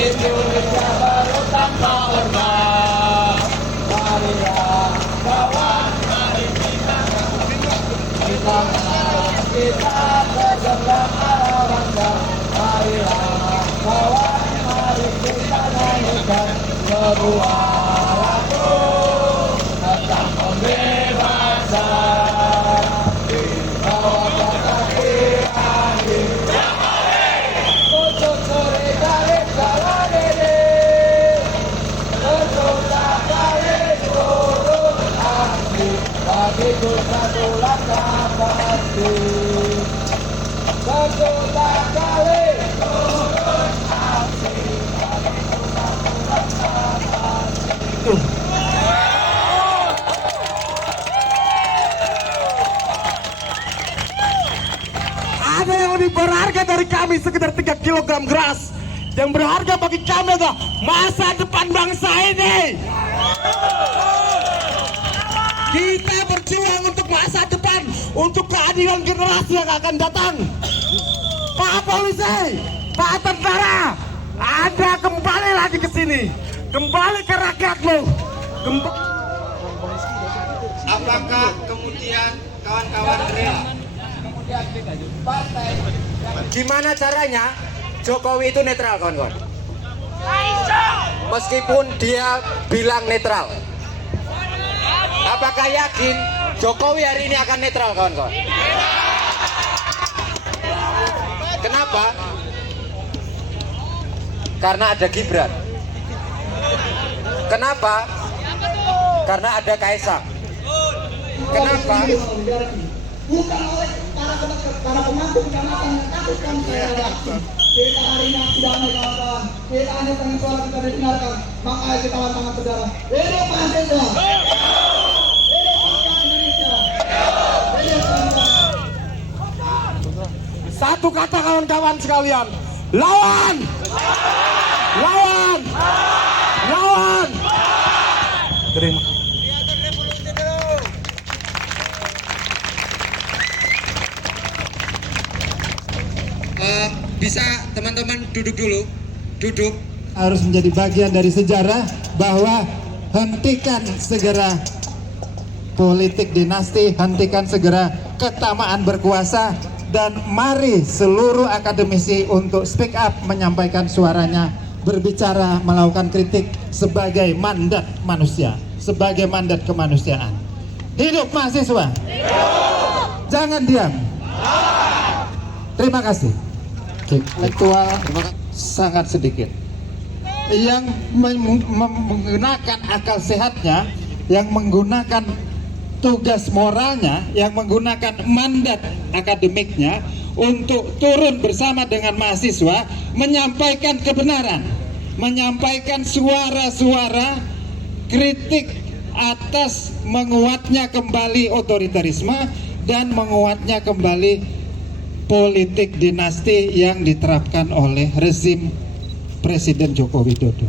Indonesia baru tanpa ormas. Marilah kawan, mari kita bergerak arah. Marilah kawan, mari kita nyanyikan sebuah lagu tentang pembebasan di bawah ketakiran di Kocok sore tarik kawan ini Tentulah kali turun aksi bagiku satu langkah pasti Tentulah kali turun aksi bagiku satu langkah pasti Ada yang lebih berharga dari kami sekitar 3 kilogram beras. Yang berharga bagi kami adalah masa depan bangsa ini. Kita berjuang untuk masa depan, untuk keadilan generasi yang akan datang. Pak Polisi, Pak Tentara, Anda kembali lagi ke sini, kembali ke rakyatmu. Apakah kemudian kawan-kawan rela? Gimana caranya Jokowi itu netral, kawan-kawan? Meskipun dia bilang netral, apakah yakin Jokowi hari ini akan netral, kawan-kawan? Kenapa? Karena ada Gibran. Kenapa? Karena ada Kaisang. Kenapa? Bukan oleh para pemangku kecamatan yang takutkan saya reaksi. Kita hari ini aksi damai kawan-kawan. Kita hanya pengen suara kita didengarkan. Makanya kita tangan saudara. Hidup mahasiswa. Hidup bangsa Indonesia. Hidup bangsa. Satu kata kawan-kawan sekalian, lawan! Lawan! Lawan! Terima. Bisa teman-teman duduk dulu, duduk. Harus menjadi bagian dari sejarah bahwa hentikan segera politik dinasti, hentikan segera ketamaan berkuasa, dan mari seluruh akademisi untuk speak up, menyampaikan suaranya, berbicara, melakukan kritik sebagai mandat manusia, sebagai mandat kemanusiaan. Hidup mahasiswa! Hidup! Jangan diam! Terima kasih. Intelektual sangat sedikit yang menggunakan akal sehatnya, yang menggunakan tugas moralnya, yang menggunakan mandat akademiknya untuk turun bersama dengan mahasiswa menyampaikan kebenaran, menyampaikan suara-suara kritik atas menguatnya kembali otoritarisme dan menguatnya kembali politik dinasti yang diterapkan oleh rezim Presiden Joko Widodo.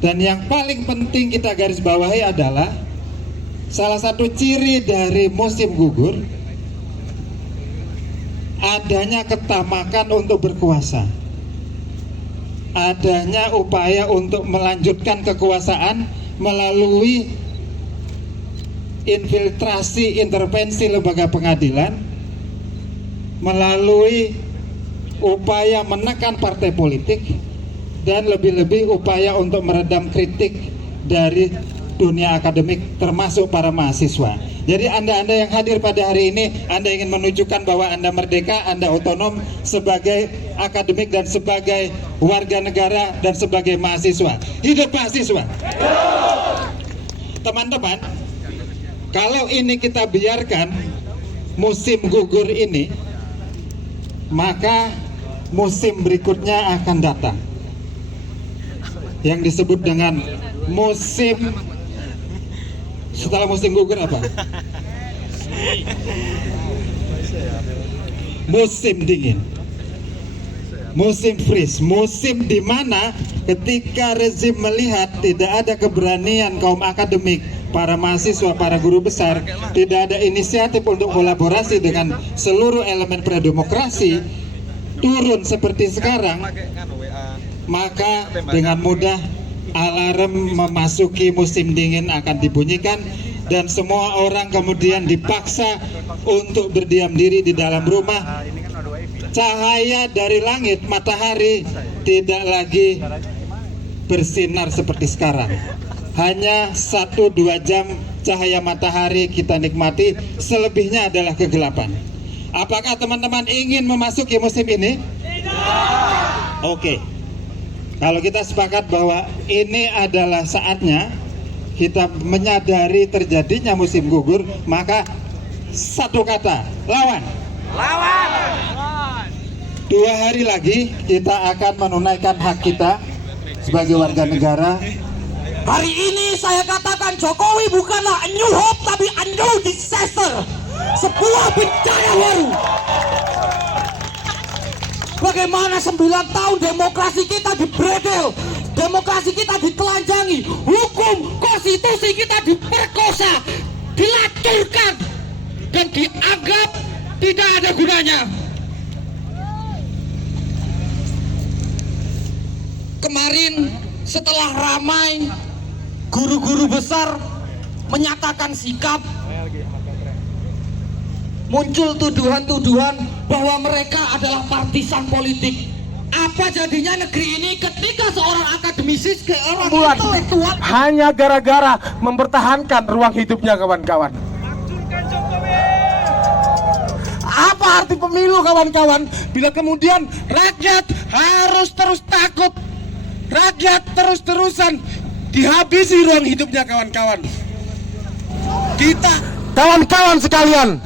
Dan yang paling penting kita garis bawahi adalah salah satu ciri dari musim gugur adanya ketamakan untuk berkuasa, adanya upaya untuk melanjutkan kekuasaan melalui infiltrasi intervensi lembaga pengadilan, melalui upaya menekan partai politik, dan lebih-lebih upaya untuk meredam kritik dari dunia akademik termasuk para mahasiswa. Jadi Anda yang hadir pada hari ini, Anda ingin menunjukkan bahwa Anda merdeka, Anda otonom sebagai akademik dan sebagai warga negara dan sebagai mahasiswa. Hidup mahasiswa! Teman-teman, kalau ini kita biarkan musim gugur ini, maka musim berikutnya akan datang yang disebut dengan musim setelah musim gugur apa? Musim dingin, musim freeze, musim di mana ketika rezim melihat tidak ada keberanian kaum akademik, para mahasiswa, para guru besar, tidak ada inisiatif untuk kolaborasi dengan seluruh elemen prodemokrasi, turun seperti sekarang, maka dengan mudah alarm memasuki musim dingin akan dibunyikan dan semua orang kemudian dipaksa untuk berdiam diri di dalam rumah. Cahaya dari langit, matahari tidak lagi bersinar seperti sekarang. Hanya 1-2 jam cahaya matahari kita nikmati, selebihnya adalah kegelapan. Apakah teman-teman ingin memasuki musim ini? Tidak. Oke. Kalau kita sepakat bahwa ini adalah saatnya kita menyadari terjadinya musim gugur, maka satu kata, lawan. Lawan. 2 hari lagi kita akan menunaikan hak kita sebagai warga negara. Hari ini saya katakan Jokowi bukanlah a new hope tapi a new disaster. Sebuah bencana baru. Bagaimana 9 tahun demokrasi kita dibredel, demokrasi kita ditelanjangi, hukum konstitusi kita diperkosa, dilacurkan dan dianggap tidak ada gunanya. Kemarin setelah ramai guru-guru besar menyatakan sikap, muncul tuduhan-tuduhan bahwa mereka adalah partisan politik. Apa jadinya negeri ini ketika seorang akademisi, seorang intelektual hanya gara-gara mempertahankan ruang hidupnya, kawan-kawan. Apa arti pemilu, kawan-kawan, bila kemudian rakyat harus terus takut, rakyat terus-terusan dihabisi ruang hidupnya, kawan-kawan. Kita, kawan-kawan sekalian,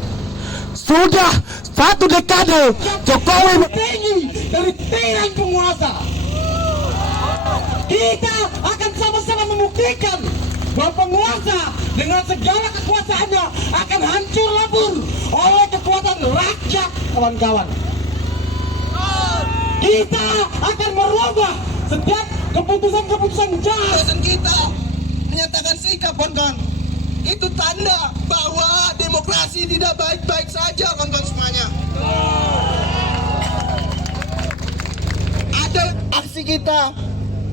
sudah 1 dekade Jokowi tinggi dari tiran penguasa. Kita akan sama-sama membuktikan bahwa penguasa dengan segala kekuasaannya akan hancur lebur oleh kekuatan rakyat, kawan-kawan. Kita akan merubah setiap keputusan-keputusan jahat. Dan kita menyatakan sikap, kawan-kawan. Itu tanda bahwa demokrasi tidak baik-baik saja, kawan-kawan semuanya. Ada aksi kita,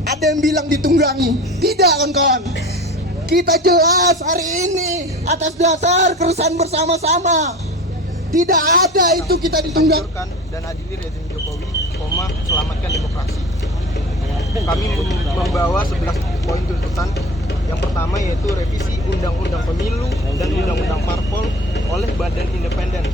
ada yang bilang ditunggangi. Tidak, kawan-kawan. Kita jelas hari ini atas dasar keresahan bersama-sama. Tidak ada itu kita ditunggangi. Dan adili rezim Jokowi, selamatkan demokrasi. Kami membawa 11 poin tuntutan. Yang pertama yaitu revisi Undang-Undang Pemilu dan Undang-Undang Parpol oleh Badan Independen